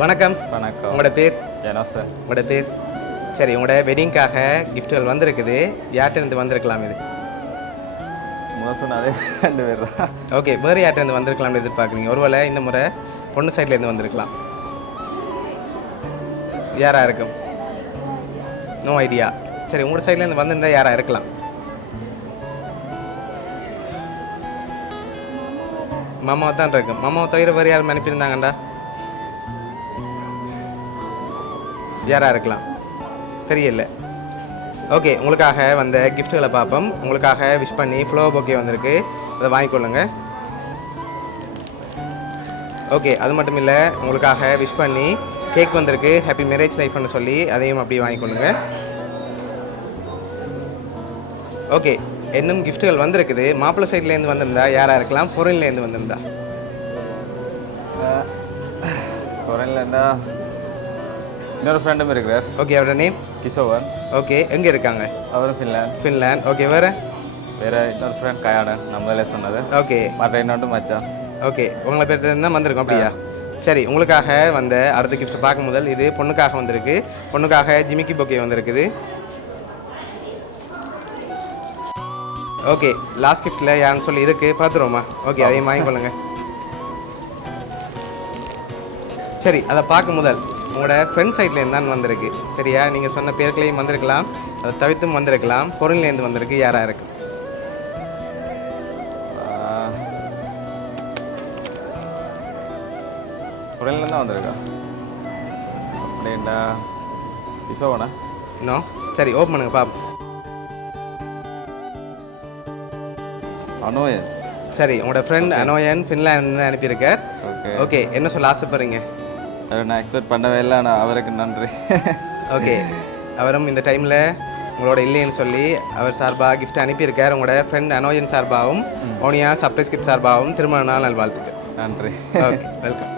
வணக்கம். வணக்கம். உங்களோட பேர்? ஏனோ சார். உங்களோட பேர்? சரி, உங்களோட வெட்டிங்காக கிஃப்ட்டுகள் வந்திருக்குது. யார்கிட்ட வந்திருக்கலாம் இது? சொன்னாலே 2 பேர் தான். ஓகே, வேறு யார்கிட்ட வந்திருக்கலாம்னு எதிர்பார்க்குறீங்க? ஒருவேளை இந்த முறை பொண்ணு சைட்லேருந்து வந்திருக்கலாம். யாராக இருக்கும்? No idea. சரி, உங்களோட சைட்லேருந்து வந்திருந்தால் யாராக இருக்கலாம்? மாமாவை தான் இருக்கும். மாமாவை தவிர வேறு யாரும் அனுப்பியிருந்தாங்கண்டா? யாராக இருக்கலாம்? தெரியல. ஓகே, உங்களுக்காக வந்த கிஃப்ட்டுகளை பார்ப்போம். உங்களுக்காக விஷ் பண்ணி ஃப்ளவர் பொக்கே வந்திருக்கு, அதை வாங்கிக்கொள்ளுங்க. ஓகே, அது மட்டும் இல்லை, உங்களுக்காக விஷ் பண்ணி கேக் வந்திருக்கு, ஹாப்பி மேரேஜ் லைஃப்னு சொல்லி அதையும் அப்படி வாங்கிக்கொள்ளுங்க. ஓகே, இன்னும் கிஃப்ட்டுகள் வந்திருக்குது. மாப்பிள்ளை சைட்லேருந்து வந்திருந்தா யாராக இருக்கலாம்? பொருள்லேருந்து வந்திருந்தா? பொருள்லேருந்தா இன்னொரு ஃப்ரெண்டும் இருக்கிறார். ஓகே, அவரோட நேம்? கிஷோவன். ஓகே, எங்கே இருக்காங்க? அவரும் ஃபின்லாண்ட். ஓகே, வேறு இன்னொரு ஃப்ரெண்ட் கயாடன், நம்மளே சொன்னது. ஓகே, மற்ற இன்னொன்று மச்சான். ஓகே, உங்களை பேர் தான் வந்திருக்கோம் அப்படியா? சரி, உங்களுக்காக வந்த அடுத்த கிஃப்ட் பார்க்கும் முதல் இது பொண்ணுக்காக வந்திருக்கு. பொண்ணுக்காக ஜிமிக்கி பொக்கே வந்திருக்குது. ஓகே, லாஸ்ட் கிஃப்ட்டில் யாருன்னு சொல்லி இருக்குது, பார்த்துருவோமா? ஓகே, அதையும் வாங்கிக்கொள்ளுங்க. சரி, அதை பார்க்கும் முதல் உங்களோட ஃப்ரெண்ட் சைட்லேருந்து தான் வந்திருக்கு. சரியா? நீங்கள் சொன்ன பேர்களையும் வந்திருக்கலாம், அதை தவிர்த்தும் வந்திருக்கலாம். பொருள்லேருந்து வந்திருக்கு. யாராக இருக்கு? பொருள்லேருந்து தான் வந்திருக்கா அப்படின்னா கிஷோவனா? இன்னும் சரி, ஓப்பன் பண்ணுங்க பாப்போம். அனோயன். சரி, உங்களோட ஃப்ரெண்ட் அனோயன் ஃபின்லாண்ட் அனுப்பியிருக்கார். ஓகே. ஓகே, என்ன சொல்ல ஆசைப்படுறீங்க? நான் எக்ஸ்பெக்ட் பண்ணவே இல்லை. நான் அவருக்கு நன்றி. ஓகே, அவரும் இந்த டைமில் உங்களோட இல்லைன்னு சொல்லி அவர் சார்பாக கிஃப்ட் அனுப்பியிருக்கார். உங்களோட ஃப்ரெண்ட் அனோயன் சார்பாகவும் ஓனியா சர்ப்ரைஸ் கிஃப்ட் சார்பாகவும் திருமண நாள் நல்வாழ்த்துக்கள். நன்றி. Okay, welcome.